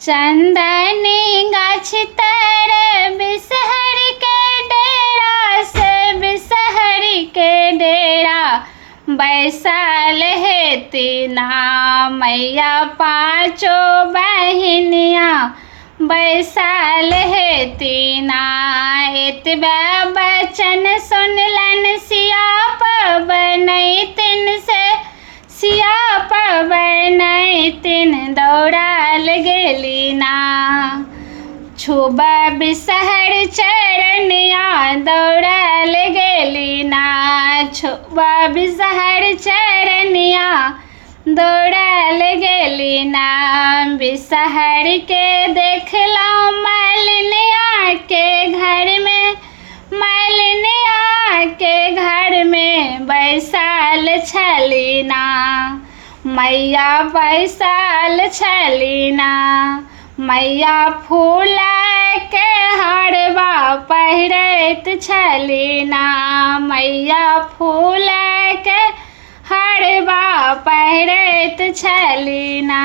चंदनी गाछ तर बिसहर के डेरा से बिसहर के डेरा बैसल हेती ना मैया पाँचो बहिनिया बैसल हेती ना। एतबे बचन सुनलन सिया पवनैतिन से सिया पवनैतिन दौड़ल गेली ना। छुबा बिसहर चरनिया दौड़ल गेली ना। छुबा बिसहर चरनिया दौड़ल गेली ना। बिसहर के देखलौं मलिनिया के घर में मलिनिया के घर में बैसल छली ना मैया बैसल छली ना। मैया फूल के हरवा पहिरैत छली ना मैया फूल के हरवा पहिरैत छली ना।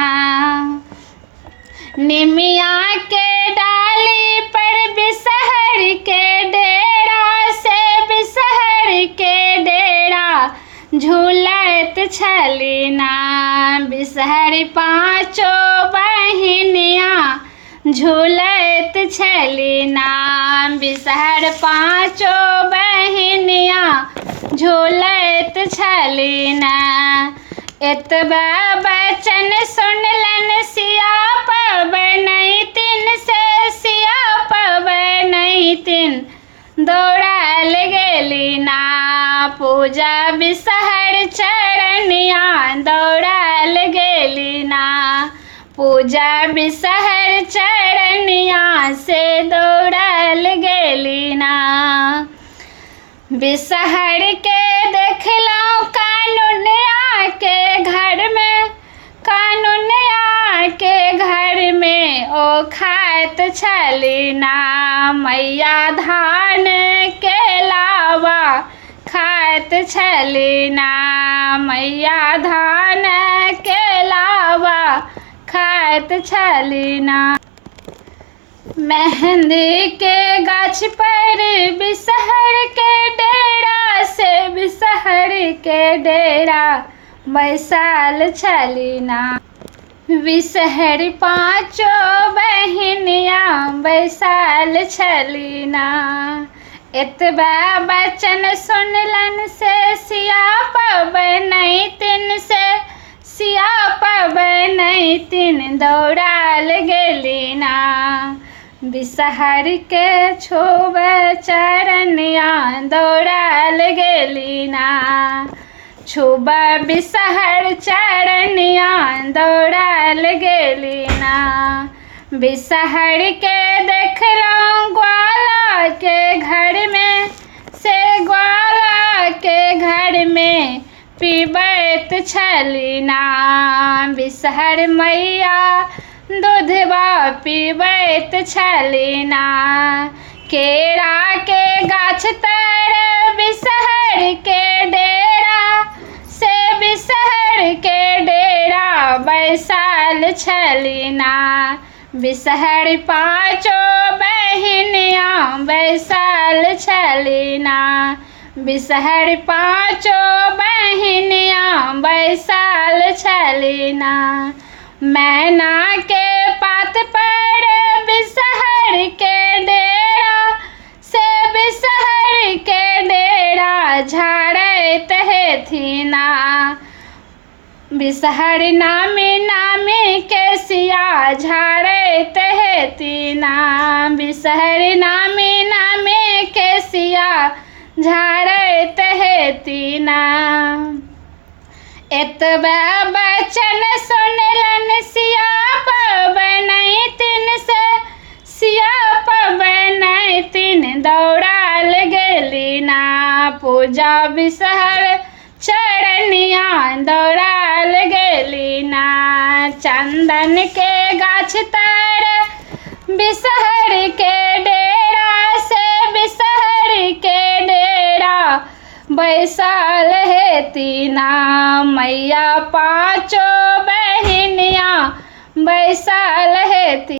निमिया के डाली पर बिसहर के डेरा से बिसहर के डेरा झूलैत छली ना। बिसहर पाँचो बहिनिया झूलैत छली ना। बिसहर पाँचो बहिनिया झूलैत छली ना। एतबे बचन सुनलन सिया पवनैतिन से सिया पवनैतिन दौड़ल गेली ना। पूजा बिसहर चरनिया दौड़ल गेली ना। पूजा बिसहर चरनिया से दौड़ल गेली ना। बिसहर के देखलौं कानुनिया के घर में कानुनिया के घर में ओ खाइत छली ना मैया धान के लावा खाइत छली ना मैया धान के लावा खाइत छली ना। मेहंदी के गाछ पर बिसहर के डेरा से बिसहर के डेरा बैसल छली ना। बिसहर पाँचो बहिनिया बैसल छली ना। एतबे बचन सुनलन से सिया पवनैतिन से सिया पवनैतिन दौड़ल गेली ना। बिसहर के छुबे चरनिया दौड़ल गेली ना। छुबा बिसहर चरनिया दौड़ल गेली ना। बिसहर के देखलौं ग्वाला के घर में से ग्वाला के घर में पीबैत छली ना। बिसहर मैया दूधवा पीबैत छली ना। केरा के गाछ तर बिसहर के डेरा से बिसहर के डेरा बैसल छली ना। बिसहर पाँचो बहिनिया बैसल छली ना। बिसहर पाँचो बहिनिया बैसल छली ना। मैना के पात पर बिसहर के डेरा से बिसहर के डेरा झाड़ैत हेथी ना। बिसहर नामी नामी के सिया झाड़ैत हेती ना। बिसहर नामी नामी के सिया झाड़ैत हेती ना। एतबे बचन सुनलन सिया पवनैतिन से सिया पवनैतिन दौड़ल गेली ना। पूजा बिसहर चरनिया दौड़ल गेली ना। चंदन के गाछ तर बिसहर के डेरा से बिसहर के डेरा बैसल हेती ना। मैया पाँचो बहिनिया बैसल